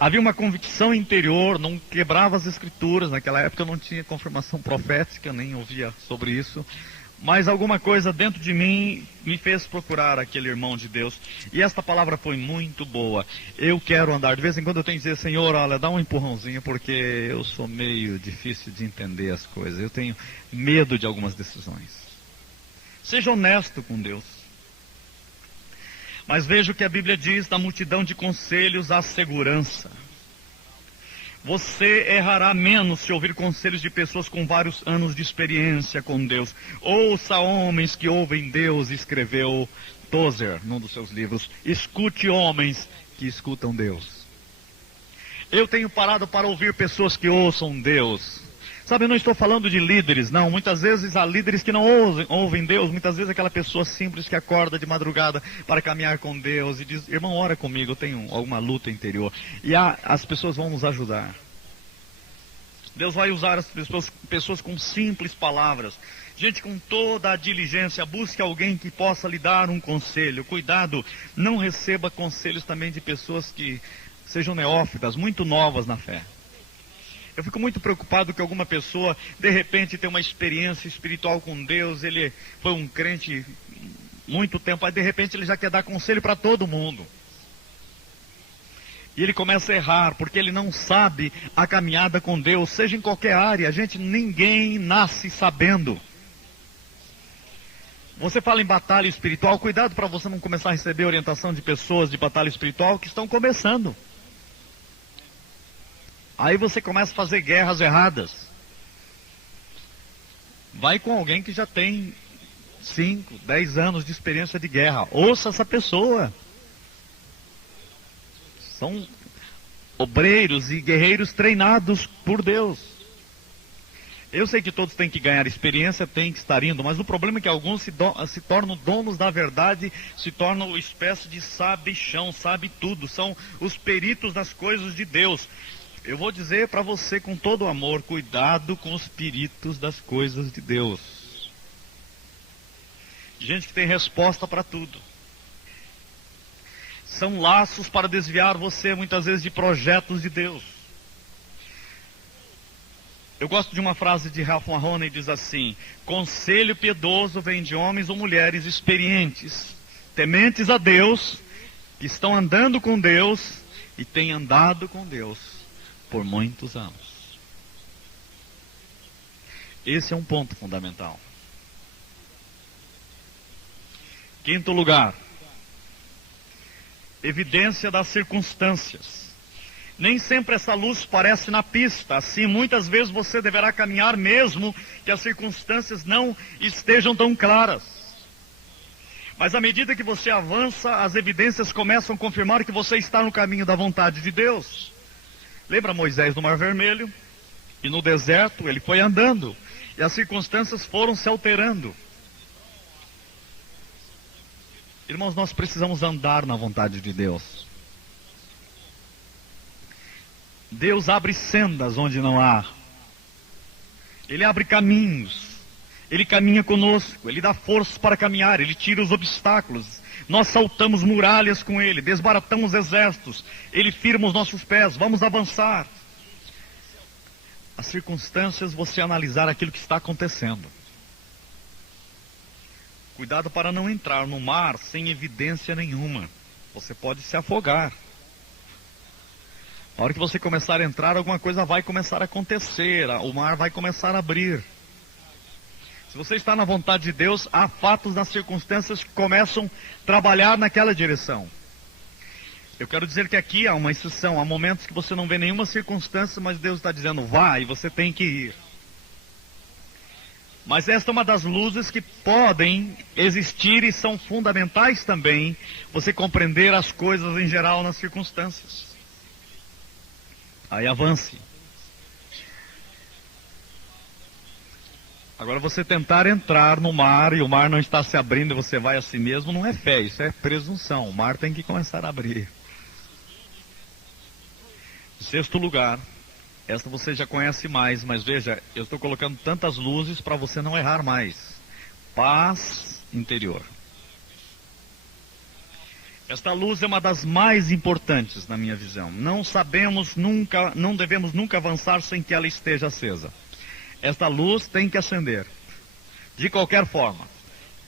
Havia uma convicção interior, não quebrava as escrituras. Naquela época eu não tinha confirmação profética, nem ouvia sobre isso. Mas alguma coisa dentro de mim me fez procurar aquele irmão de Deus. E esta palavra foi muito boa. Eu quero andar. De vez em quando eu tenho que dizer: Senhor, olha, dá um empurrãozinho, porque eu sou meio difícil de entender as coisas. Eu tenho medo de algumas decisões. Seja honesto com Deus. Mas veja o que a Bíblia diz: na multidão de conselhos há segurança. Você errará menos se ouvir conselhos de pessoas com vários anos de experiência com Deus. Ouça homens que ouvem Deus, escreveu Tozer num dos seus livros. Escute homens que escutam Deus. Eu tenho parado para ouvir pessoas que ouçam Deus. Sabe, eu não estou falando de líderes, não. Muitas vezes há líderes que não ouvem Deus. Muitas vezes aquela pessoa simples que acorda de madrugada para caminhar com Deus e diz: irmão, ora comigo, eu tenho alguma luta interior. E as pessoas vão nos ajudar. Deus vai usar as pessoas com simples palavras. Gente, com toda a diligência, busque alguém que possa lhe dar um conselho. Cuidado, não receba conselhos também de pessoas que sejam neófitas, muito novas na fé. Eu fico muito preocupado que alguma pessoa, de repente, tem uma experiência espiritual com Deus, ele foi um crente muito tempo, aí de repente ele já quer dar conselho para todo mundo. E ele começa a errar, porque ele não sabe a caminhada com Deus, seja em qualquer área. Ninguém nasce sabendo. Você fala em batalha espiritual, cuidado para você não começar a receber orientação de pessoas de batalha espiritual que estão começando. Aí você começa a fazer guerras erradas. Vai com alguém que já tem 5, 10 anos de experiência de guerra. Ouça essa pessoa. São obreiros e guerreiros treinados por Deus. Eu sei que todos têm que ganhar experiência, têm que estar indo, mas o problema é que alguns se tornam donos da verdade, se tornam uma espécie de sabichão, sabe tudo, são os peritos das coisas de Deus. Eu vou dizer para você com todo amor, cuidado com os peritos das coisas de Deus. Gente que tem resposta para tudo. São laços para desviar você muitas vezes de projetos de Deus. Eu gosto de uma frase de Ralph Mahoney, diz assim: conselho piedoso vem de homens ou mulheres experientes, tementes a Deus, que estão andando com Deus e têm andado com Deus por muitos anos. Esse é um ponto fundamental. Quinto lugar, evidência das circunstâncias. Nem sempre essa luz parece na pista, assim muitas vezes você deverá caminhar mesmo que as circunstâncias não estejam tão claras. Mas à medida que você avança, as evidências começam a confirmar que você está no caminho da vontade de Deus. Lembra Moisés no Mar Vermelho? E no deserto ele foi andando, e as circunstâncias foram se alterando. Irmãos, nós precisamos andar na vontade de Deus. Deus abre sendas onde não há. Ele abre caminhos. Ele caminha conosco. Ele dá forças para caminhar. Ele tira os obstáculos. Nós saltamos muralhas com Ele. Desbaratamos exércitos. Ele firma os nossos pés. Vamos avançar. As circunstâncias, você analisar aquilo que está acontecendo. Cuidado para não entrar no mar sem evidência nenhuma. Você pode se afogar. Na hora que você começar a entrar, alguma coisa vai começar a acontecer. O mar vai começar a abrir. Se você está na vontade de Deus, há fatos nas circunstâncias que começam a trabalhar naquela direção. Eu quero dizer que aqui há uma exceção. Há momentos que você não vê nenhuma circunstância, mas Deus está dizendo, vá, e você tem que ir. Mas esta é uma das luzes que podem existir e são fundamentais também, você compreender as coisas em geral nas circunstâncias. Aí avance. Agora você tentar entrar no mar e o mar não está se abrindo e você vai a si mesmo, não é fé, isso é presunção. O mar tem que começar a abrir. Em sexto lugar, esta você já conhece mais, mas veja, eu estou colocando tantas luzes para você não errar mais. Paz interior. Esta luz é uma das mais importantes na minha visão. Não devemos nunca avançar sem que ela esteja acesa. Esta luz tem que acender. De qualquer forma,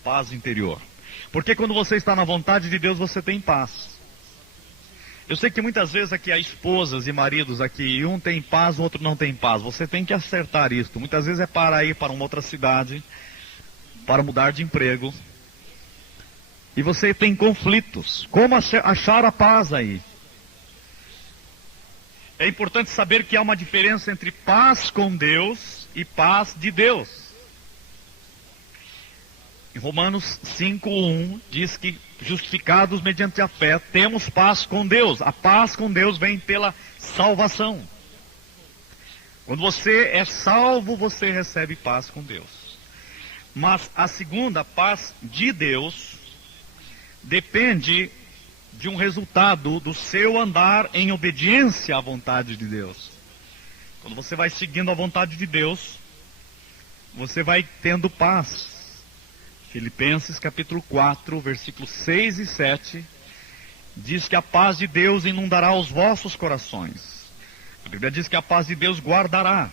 paz interior. Porque quando você está na vontade de Deus, você tem paz. Eu sei que muitas vezes aqui há esposas e maridos aqui, e um tem paz, o outro não tem paz. Você tem que acertar isto. Muitas vezes é para ir para uma outra cidade, para mudar de emprego. E você tem conflitos. Como achar a paz aí? É importante saber que há uma diferença entre paz com Deus e paz de Deus. Em Romanos 5:1 diz que justificados mediante a fé, temos paz com Deus. A paz com Deus vem pela salvação. Quando você é salvo, você recebe paz com Deus. Mas a segunda, paz de Deus, depende de um resultado do seu andar em obediência à vontade de Deus. Quando você vai seguindo a vontade de Deus, você vai tendo paz. Filipenses capítulo 4, versículos 6 e 7, diz que a paz de Deus inundará os vossos corações. A Bíblia diz que a paz de Deus guardará.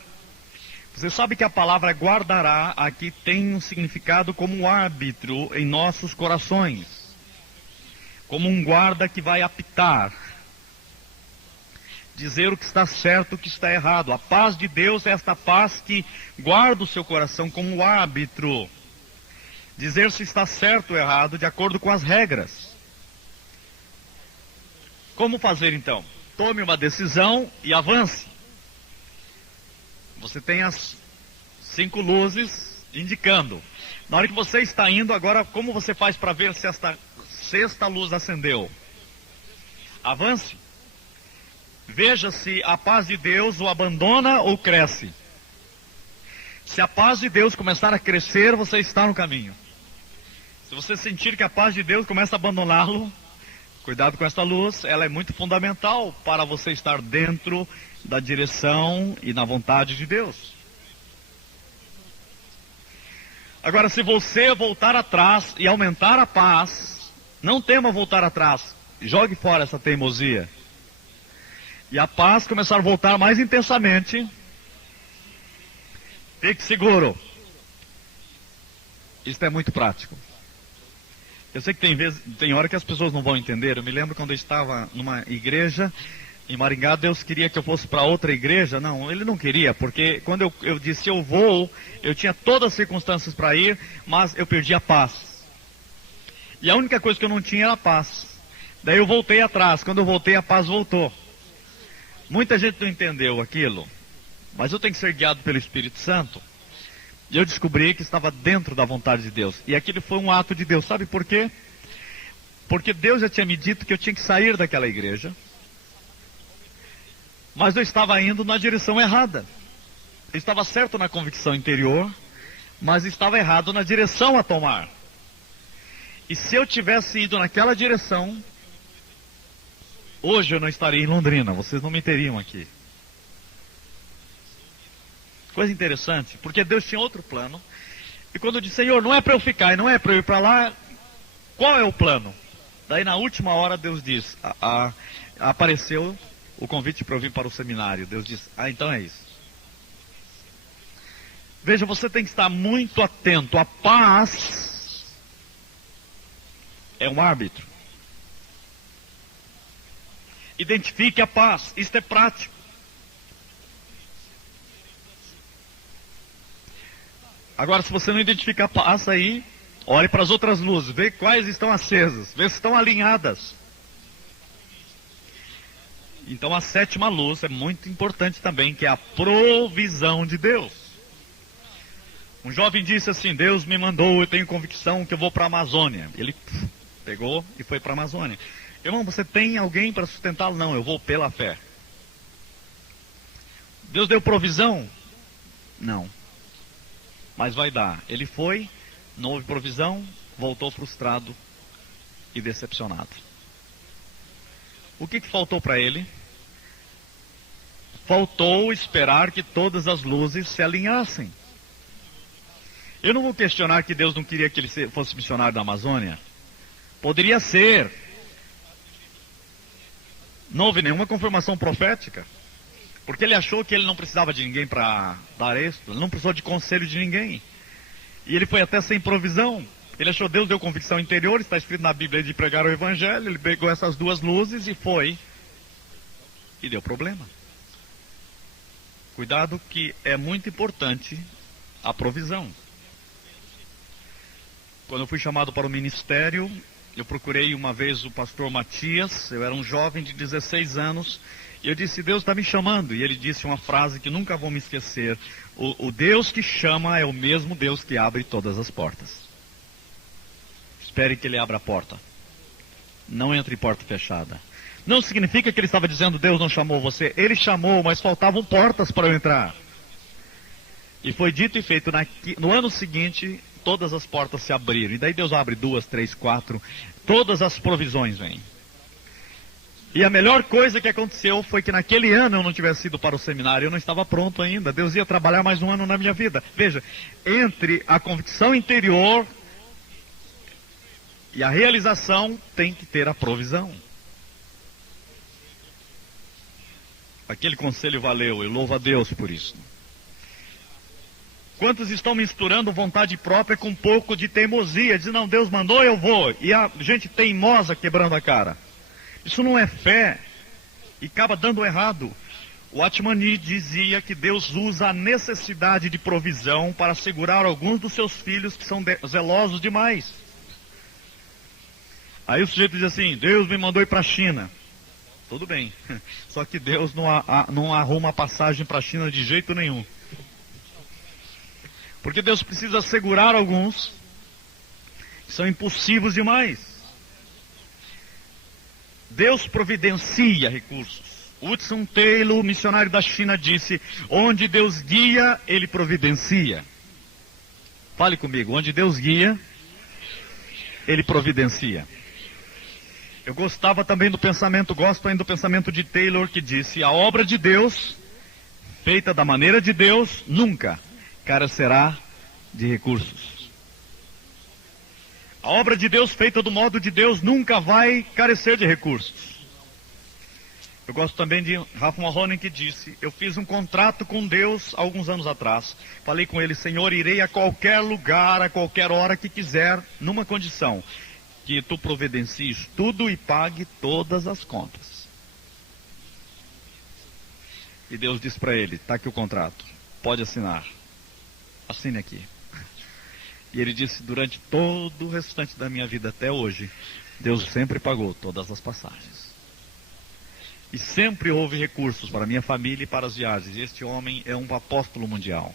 Você sabe que a palavra guardará aqui tem um significado como um árbitro em nossos corações. Como um guarda que vai apitar. Dizer o que está certo, o que está errado. A paz de Deus é esta paz que guarda o seu coração como um árbitro. Dizer se está certo ou errado de acordo com as regras. Como fazer então? Tome uma decisão e avance. Você tem as 5 luzes indicando. Na hora que você está indo agora, como você faz para ver se esta sexta luz acendeu? Avance. Veja se a paz de Deus o abandona ou cresce. Se a paz de Deus começar a crescer, você está no caminho. Se você sentir que a paz de Deus começa a abandoná-lo, Cuidado com esta luz, ela é muito fundamental para você estar dentro da direção e na vontade de Deus. Agora, se você voltar atrás e aumentar a paz, não tema voltar atrás, jogue fora essa teimosia. E a paz começar a voltar mais intensamente, fique seguro. Isso é muito prático. Eu sei que tem hora que as pessoas não vão entender. Eu me lembro quando eu estava numa igreja em Maringá, Deus queria que eu fosse para outra igreja. Não, Ele não queria, porque quando eu disse eu vou, eu tinha todas as circunstâncias para ir, mas eu perdi a paz. E a única coisa que eu não tinha era a paz. Daí eu voltei atrás. Quando eu voltei, a paz voltou. Muita gente não entendeu aquilo, mas eu tenho que ser guiado pelo Espírito Santo. E eu descobri que estava dentro da vontade de Deus. E aquilo foi um ato de Deus. Sabe por quê? Porque Deus já tinha me dito que eu tinha que sair daquela igreja. Mas eu estava indo na direção errada. Eu estava certo na convicção interior, mas estava errado na direção a tomar. E se eu tivesse ido naquela direção, hoje eu não estaria em Londrina. Vocês não me teriam aqui. Coisa interessante, porque Deus tinha outro plano. E quando eu disse, Senhor, não é para eu ficar e não é para eu ir para lá, qual é o plano? Daí na última hora Deus diz, apareceu o convite para eu vir para o seminário. Deus disse, então é isso. Veja, você tem que estar muito atento. A paz é um árbitro. Identifique a paz, isto é prático. Agora, se você não identificar a paz aí, olhe para as outras luzes, vê quais estão acesas, vê se estão alinhadas. Então a sétima luz é muito importante também, que é a provisão de Deus. Um jovem disse assim, Deus me mandou, eu tenho convicção que eu vou para a Amazônia. Ele pegou e foi para a Amazônia. Irmão, você tem alguém para sustentá-lo? Não, eu vou pela fé. Deus deu provisão? Não. Mas vai dar. Ele foi, não houve provisão, voltou frustrado e decepcionado. O que faltou para ele? Faltou esperar que todas as luzes se alinhassem. Eu não vou questionar que Deus não queria que ele fosse missionário da Amazônia. Poderia ser. Não houve nenhuma confirmação profética. Porque ele achou que ele não precisava de ninguém para dar êxito. Ele não precisou de conselho de ninguém. E ele foi até sem provisão. Ele achou, Deus deu convicção interior, está escrito na Bíblia de pregar o Evangelho. Ele pegou essas duas luzes e foi. E deu problema. Cuidado que é muito importante a provisão. Quando eu fui chamado para o ministério, eu procurei uma vez o pastor Matias. Eu era um jovem de 16 anos. E eu disse, Deus está me chamando. E ele disse uma frase que nunca vou me esquecer. O Deus que chama é o mesmo Deus que abre todas as portas. Espere que ele abra a porta. Não entre em porta fechada. Não significa que ele estava dizendo, Deus não chamou você. Ele chamou, mas faltavam portas para eu entrar. E foi dito e feito. No ano seguinte, todas as portas se abriram. E daí Deus abre 2, 3, 4. Todas as provisões vêm. E a melhor coisa que aconteceu foi que naquele ano eu não tivesse ido para o seminário, eu não estava pronto ainda. Deus ia trabalhar mais um ano na minha vida. Veja, entre a convicção interior e a realização tem que ter a provisão. Aquele conselho valeu, eu louvo a Deus por isso. Quantos estão misturando vontade própria com um pouco de teimosia? Dizem, não, Deus mandou, eu vou. E a gente teimosa quebrando a cara. Isso não é fé e acaba dando errado. O Atmani dizia que Deus usa a necessidade de provisão para segurar alguns dos seus filhos que são zelosos demais. Aí o sujeito diz assim, Deus me mandou ir para a China. Tudo bem, só que Deus não arruma a passagem para a China de jeito nenhum. Porque Deus precisa segurar alguns que são impulsivos demais. Deus providencia recursos. Hudson Taylor, missionário da China, disse, onde Deus guia, Ele providencia. Fale comigo, onde Deus guia, Ele providencia. Eu gostava também do pensamento, gosto ainda do pensamento de Taylor, que disse: a obra de Deus, feita da maneira de Deus, nunca carecerá de recursos. A obra de Deus feita do modo de Deus nunca vai carecer de recursos. Eu gosto também de Ralph Mahoney, que disse: eu fiz um contrato com Deus há alguns anos atrás. Falei com ele: Senhor, irei a qualquer lugar, a qualquer hora que quiser, numa condição: que tu providencies tudo e pague todas as contas. E Deus disse para ele: está aqui o contrato, pode assinar. Assine aqui. E ele disse: durante todo o restante da minha vida até hoje, Deus sempre pagou todas as passagens. E sempre houve recursos para a minha família e para as viagens. Este homem é um apóstolo mundial.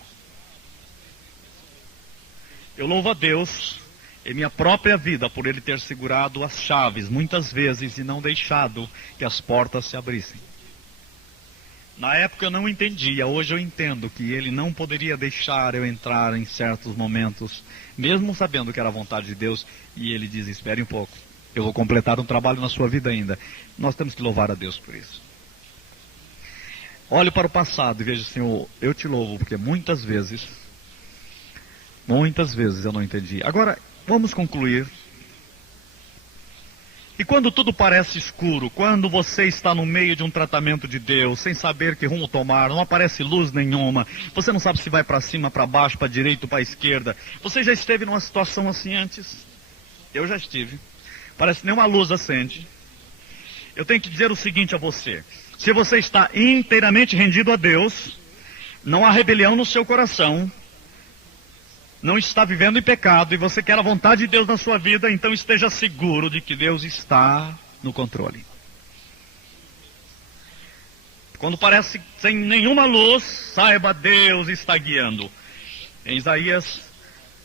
Eu louvo a Deus em minha própria vida por Ele ter segurado as chaves muitas vezes e não deixado que as portas se abrissem. Na época eu não entendia, hoje eu entendo que Ele não poderia deixar eu entrar em certos momentos, mesmo sabendo que era a vontade de Deus, e Ele diz: espere um pouco, eu vou completar um trabalho na sua vida ainda. Nós temos que louvar a Deus por isso. Olho para o passado e vejo: Senhor, eu te louvo, porque muitas vezes eu não entendi. Agora, vamos concluir. E quando tudo parece escuro, quando você está no meio de um tratamento de Deus, sem saber que rumo tomar, não aparece luz nenhuma, você não sabe se vai para cima, para baixo, para a direita ou para a esquerda. Você já esteve numa situação assim antes? Eu já estive. Parece que nenhuma luz acende. Eu tenho que dizer o seguinte a você: se você está inteiramente rendido a Deus, não há rebelião no seu coração, não está vivendo em pecado e você quer a vontade de Deus na sua vida, então esteja seguro de que Deus está no controle. Quando parece sem nenhuma luz, saiba, Deus está guiando. Em Isaías,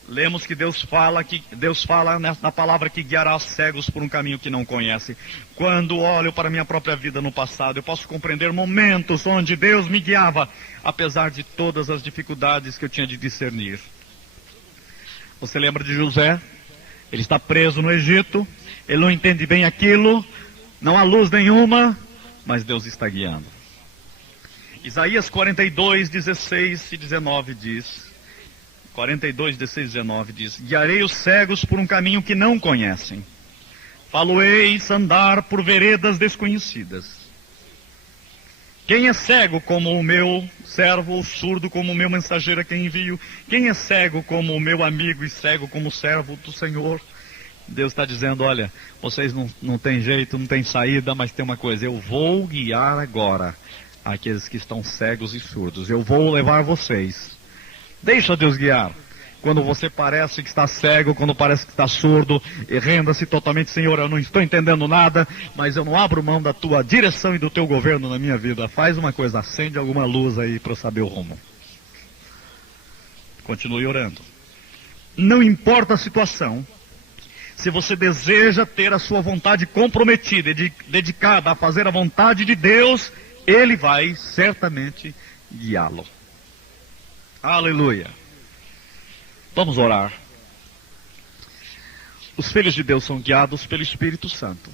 lemos que Deus fala na palavra que guiará os cegos por um caminho que não conhece. Quando olho para a minha própria vida no passado, eu posso compreender momentos onde Deus me guiava, apesar de todas as dificuldades que eu tinha de discernir. Você lembra de José? Ele está preso no Egito, ele não entende bem aquilo, não há luz nenhuma, mas Deus está guiando. Isaías 42, 16 e 19 diz, 42, 16 e 19 diz: guiarei os cegos por um caminho que não conhecem, falo-eis andar por veredas desconhecidas. Quem é cego como o meu servo, ou surdo como o meu mensageiro a quem envio? Quem é cego como o meu amigo e cego como o servo do Senhor? Deus está dizendo: olha, vocês não têm jeito, não têm saída, mas tem uma coisa: eu vou guiar agora aqueles que estão cegos e surdos. Eu vou levar vocês. Deixa Deus guiar. Quando você parece que está cego, quando parece que está surdo, e renda-se totalmente: Senhor, eu não estou entendendo nada, mas eu não abro mão da tua direção e do teu governo na minha vida. Faz uma coisa, acende alguma luz aí para eu saber o rumo. Continue orando. Não importa a situação, se você deseja ter a sua vontade comprometida e dedicada a fazer a vontade de Deus, Ele vai certamente guiá-lo. Aleluia. Vamos orar. Os filhos de Deus são guiados pelo Espírito Santo.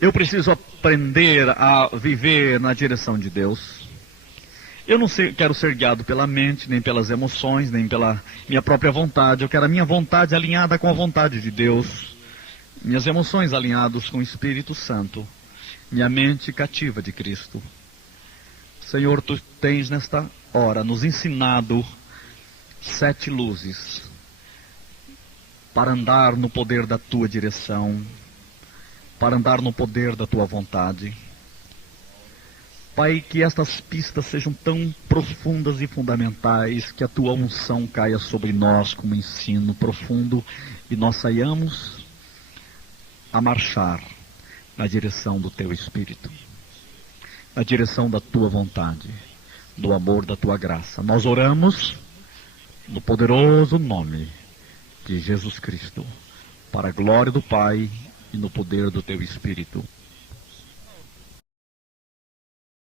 Eu preciso aprender a viver na direção de Deus. Eu não quero ser guiado pela mente, nem pelas emoções, nem pela minha própria vontade. Eu quero a minha vontade alinhada com a vontade de Deus. Minhas emoções alinhadas com o Espírito Santo. Minha mente cativa de Cristo. Senhor, Tu tens nesta hora nos ensinado 7 luzes para andar no poder da Tua direção, para andar no poder da Tua vontade. Pai, que estas pistas sejam tão profundas e fundamentais, que a Tua unção caia sobre nós como ensino profundo e nós saiamos a marchar na direção do Teu Espírito, na direção da Tua vontade, do amor da Tua graça. Nós oramos no poderoso nome de Jesus Cristo, para a glória do Pai e no poder do Teu Espírito.